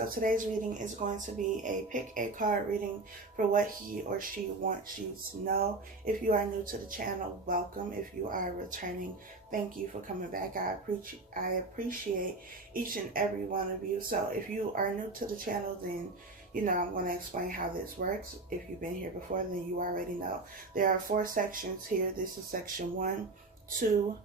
so today's reading is going to be a pick a card reading for what he or she wants you to know. If you are new to the channel, welcome. If you are returning, thank you for coming back. I appreciate each and every one of you. So if you are new to the channel, then I'm going to explain how this works. If you've been here before, then you already know. There are 4 sections here. This is section 1, 2,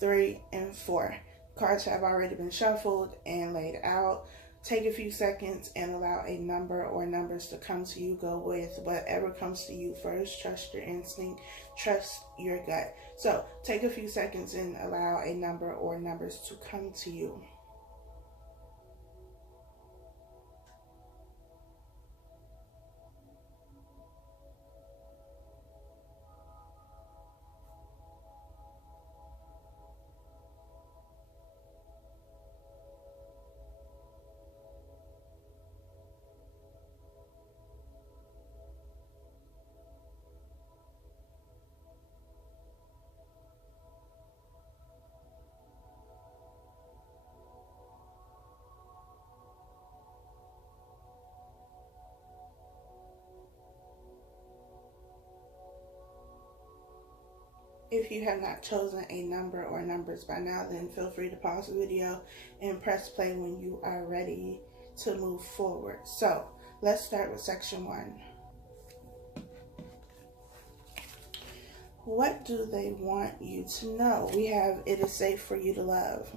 3, and 4. Cards have already been shuffled and laid out. Take a few seconds and allow a number or numbers to come to you. Go with whatever comes to you first. Trust your instinct. Trust your gut. So take a few seconds and allow a number or numbers to come to you. If you have not chosen a number or numbers by now, then feel free to pause the video and press play when you are ready to move forward. So let's start with section 1. What do they want you to know? We have, it is safe for you to love.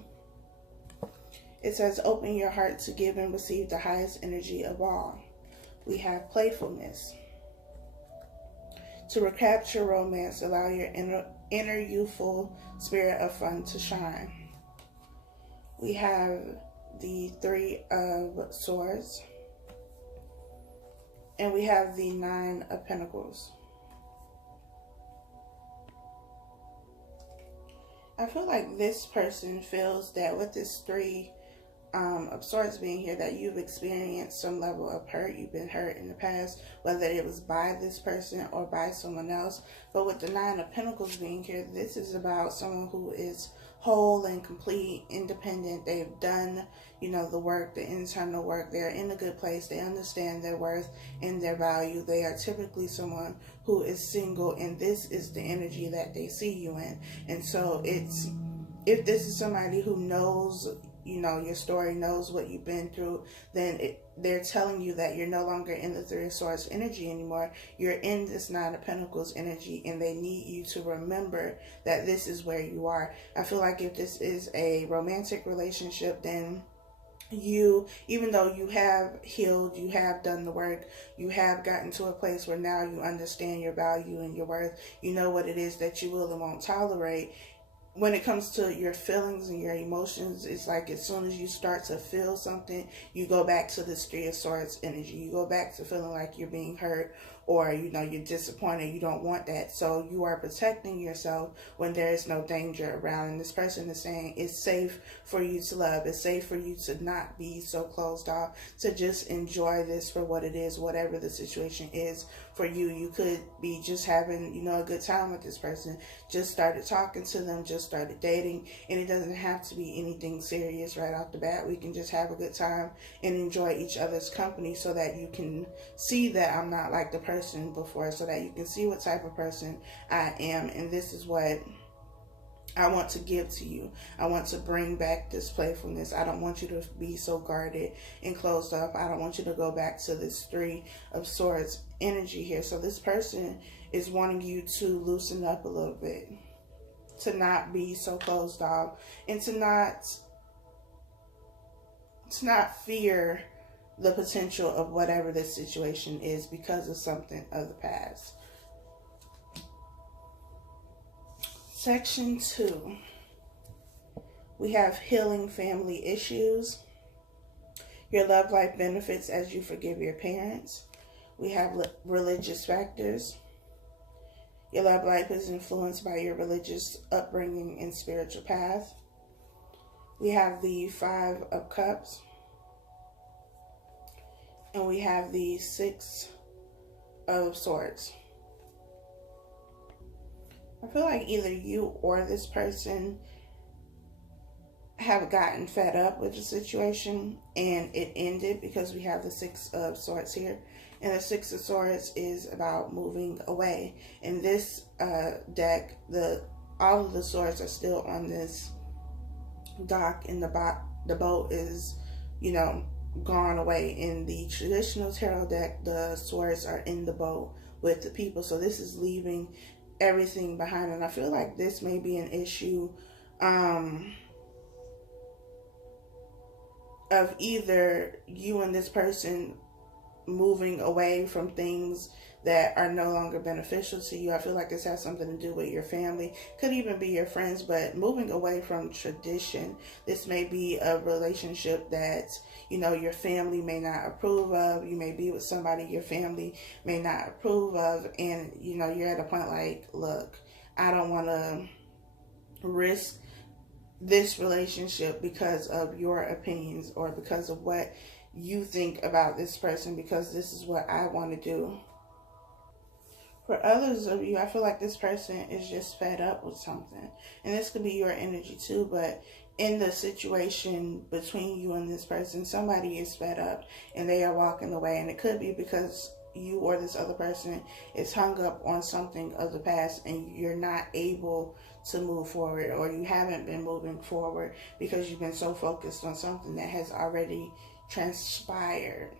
It says, open your heart to give and receive the highest energy of all. We have playfulness. To recapture romance, allow your inner youthful spirit of fun to shine. We have the 3 of Swords. And we have the 9 of Pentacles. I feel like this person feels that with this 3 of Swords being here, that you've experienced some level of hurt. You've been hurt in the past, whether it was by this person or by someone else. But with the 9 of Pentacles being here, this is about someone who is whole and complete, independent. They've done, the work, the internal work. They're in a good place. They understand their worth and their value. They are typically someone who is single, and this is the energy that they see you in. And so if this is somebody who knows your story, knows what you've been through, then they're telling you that you're no longer in the 3 of Swords energy anymore. You're in this 9 of Pentacles energy, and they need you to remember that this is where you are. I feel like if this is a romantic relationship, then even though you have healed, you have done the work, you have gotten to a place where now you understand your value and your worth, you know what it is that you will and won't tolerate. When it comes to your feelings and your emotions, it's like as soon as you start to feel something, you go back to this 3 of Swords energy. You go back to feeling like you're being hurt, or you're disappointed. You don't want that. So you are protecting yourself when there is no danger around. And this person is saying it's safe for you to love. It's safe for you to not be so closed off, to just enjoy this for what it is, whatever the situation is for you. You could be just having, a good time with this person. Just started talking to them, just started dating, and it doesn't have to be anything serious right off the bat. We can just have a good time and enjoy each other's company, so that you can see that I'm not like the person before, so that you can see what type of person I am, and this is what I want to give to you. I want to bring back this playfulness. I don't want you to be so guarded and closed up. I don't want you to go back to this 3 of Swords energy here. So this person is wanting you to loosen up a little bit, to not be so closed off, and to not fear the potential of whatever this situation is because of something of the past. Section 2. We have healing family issues. Your love life benefits as you forgive your parents. We have religious factors. Your love life is influenced by your religious upbringing and spiritual path. We have the 5 of Cups. And we have the 6 of Swords. I feel like either you or this person have gotten fed up with the situation and it ended, because we have the Six of Swords here. And the Six of Swords is about moving away. In this deck, all of the swords are still on this dock, and the boat is, gone away. In the traditional tarot deck, the swords are in the boat with the people. So this is leaving everything behind. And I feel like this may be an issue of either you and this person moving away from things that are no longer beneficial to you. I feel like this has something to do with your family. Could even be your friends, but moving away from tradition. This may be a relationship that, your family may not approve of. You may be with somebody your family may not approve of. And, you're at a point like, look, I don't want to risk this relationship because of your opinions or because of what you think about this person, because this is what I want to do. For others of you, I feel like this person is just fed up with something. And this could be your energy too, but in the situation between you and this person, somebody is fed up and they are walking away. And it could be because you or this other person is hung up on something of the past and you're not able to move forward, or you haven't been moving forward because you've been so focused on something that has already transpired.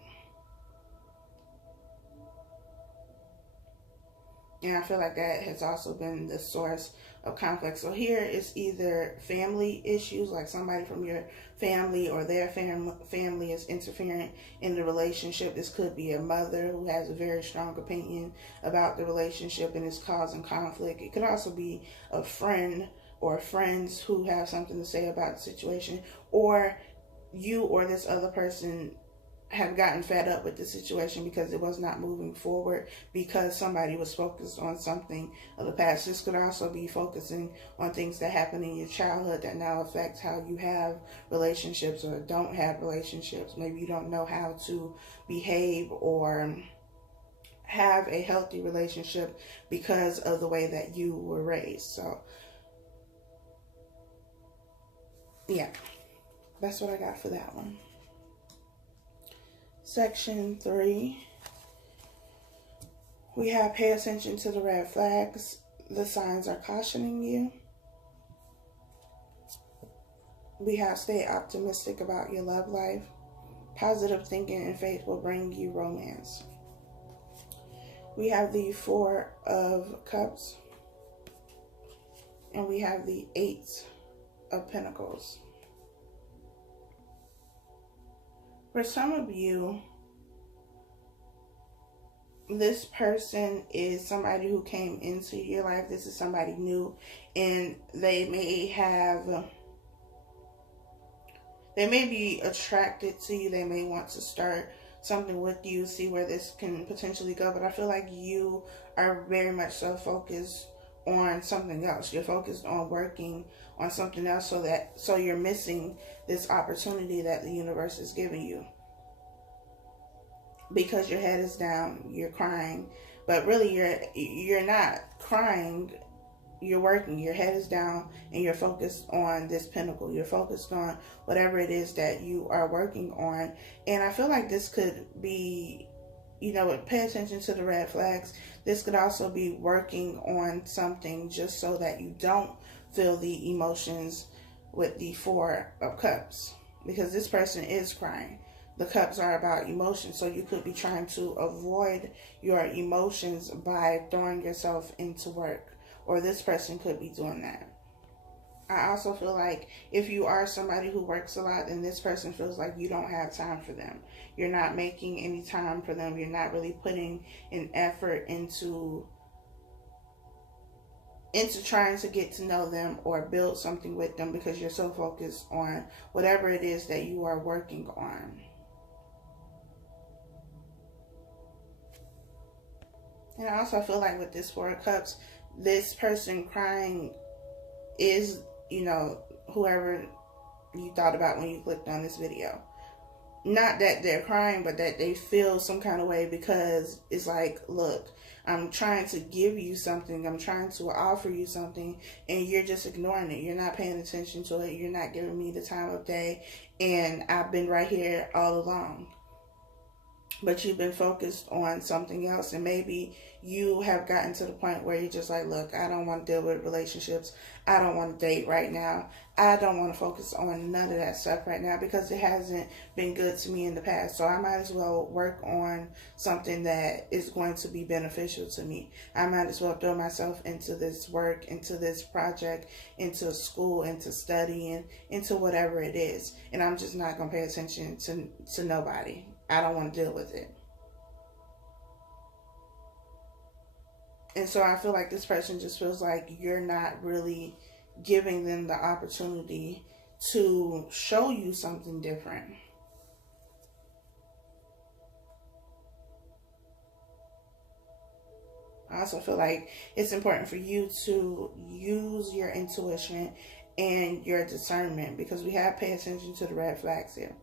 And I feel like that has also been the source of conflict. So here it's either family issues, like somebody from your family or their family is interfering in the relationship. This could be a mother who has a very strong opinion about the relationship and is causing conflict. It could also be a friend or friends who have something to say about the situation, or you or this other person have gotten fed up with the situation because it was not moving forward because somebody was focused on something of the past. This could also be focusing on things that happened in your childhood that now affect how you have relationships or don't have relationships. Maybe you don't know how to behave or have a healthy relationship because of the way that you were raised. So, yeah, that's what I got for that one. Section 3, we have pay attention to the red flags. The signs are cautioning you. We have stay optimistic about your love life. Positive thinking and faith will bring you romance. We have the 4 of Cups. And we have the 8 of Pentacles. For some of you, this person is somebody who came into your life. This is somebody new, and they may be attracted to you. They may want to start something with you, see where this can potentially go. But I feel like you are very much so focused on something else. You're focused on working on something else, so you're missing this opportunity that the universe is giving you. Because your head is down, you're crying, but really you're not crying. You're working. Your head is down and you're focused on this pinnacle. You're focused on whatever it is that you are working on. And I feel like this could be, pay attention to the red flags. This could also be working on something just so that you don't feel the emotions with the 4 of Cups, because this person is crying. The cups are about emotions, so you could be trying to avoid your emotions by throwing yourself into work, or this person could be doing that. I also feel like if you are somebody who works a lot, then this person feels like you don't have time for them. You're not making any time for them. You're not really putting an effort into trying to get to know them or build something with them because you're so focused on whatever it is that you are working on. And I also feel like with this 4 of Cups, this person crying is, whoever you thought about when you clicked on this video. Not that they're crying, but that they feel some kind of way because it's like, look, I'm trying to give you something. I'm trying to offer you something, and you're just ignoring it. You're not paying attention to it. You're not giving me the time of day, and I've been right here all along. But you've been focused on something else, and maybe you have gotten to the point where you're just like, look, I don't want to deal with relationships. I don't want to date right now. I don't want to focus on none of that stuff right now because it hasn't been good to me in the past. So I might as well work on something that is going to be beneficial to me. I might as well throw myself into this work, into this project, into school, into studying, into whatever it is. And I'm just not going to pay attention to nobody. I don't want to deal with it. And so I feel like this person just feels like you're not really giving them the opportunity to show you something different. I also feel like it's important for you to use your intuition and your discernment, because we have to pay attention to the red flags here.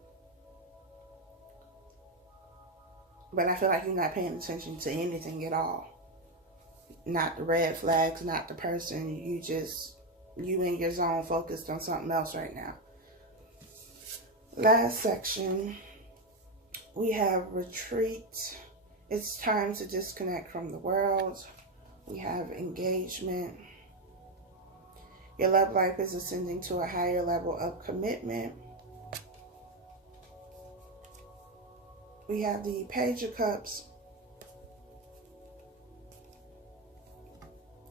But I feel like you're not paying attention to anything at all. Not the red flags, not the person. You in your zone focused on something else right now. Last section, we have retreat. It's time to disconnect from the world. We have engagement. Your love life is ascending to a higher level of commitment. We have the Page of Cups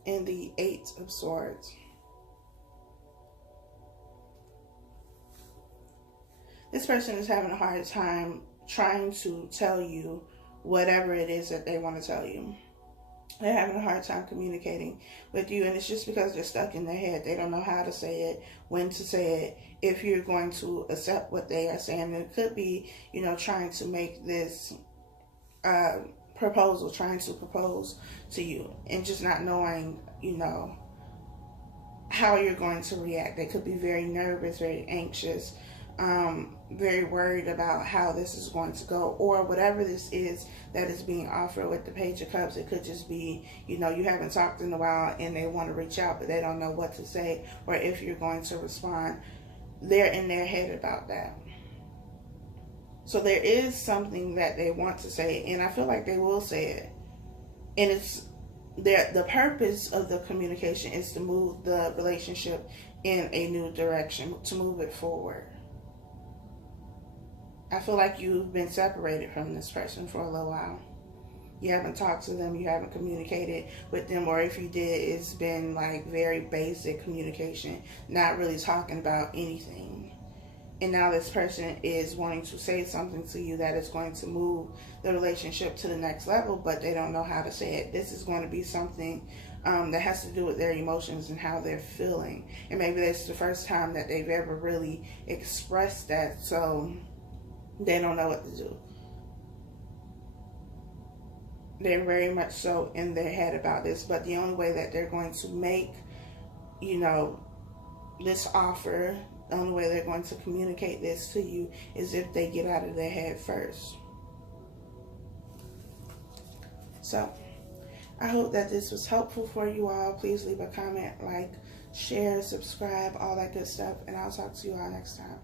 and the Eight of Swords. This person is having a hard time trying to tell you whatever it is that they want to tell you. They're having a hard time communicating with you, and it's just because they're stuck in their head. They don't know how to say it, when to say it, if you're going to accept what they are saying. And it could be, trying to make this proposal, trying to propose to you, and just not knowing, how you're going to react. They could be very nervous, very anxious, very worried about how this is going to go, or whatever this is that is being offered with the Page of Cups. It could just be, you haven't talked in a while and they want to reach out, but they don't know what to say or if you're going to respond. They're in their head about that. So there is something that they want to say, and I feel like they will say it. And it's the purpose of the communication is to move the relationship in a new direction, to move it forward. I feel like you've been separated from this person for a little while. You haven't talked to them, you haven't communicated with them, or if you did, it's been like very basic communication, not really talking about anything. And now this person is wanting to say something to you that is going to move the relationship to the next level, but they don't know how to say it. This is going to be something that has to do with their emotions and how they're feeling. And maybe it's the first time that they've ever really expressed that, so they don't know what to do. They're very much so in their head about this, but the only way that they're going to make, this offer, the only way they're going to communicate this to you is if they get out of their head first. So, I hope that this was helpful for you all. Please leave a comment, like, share, subscribe, all that good stuff, and I'll talk to you all next time.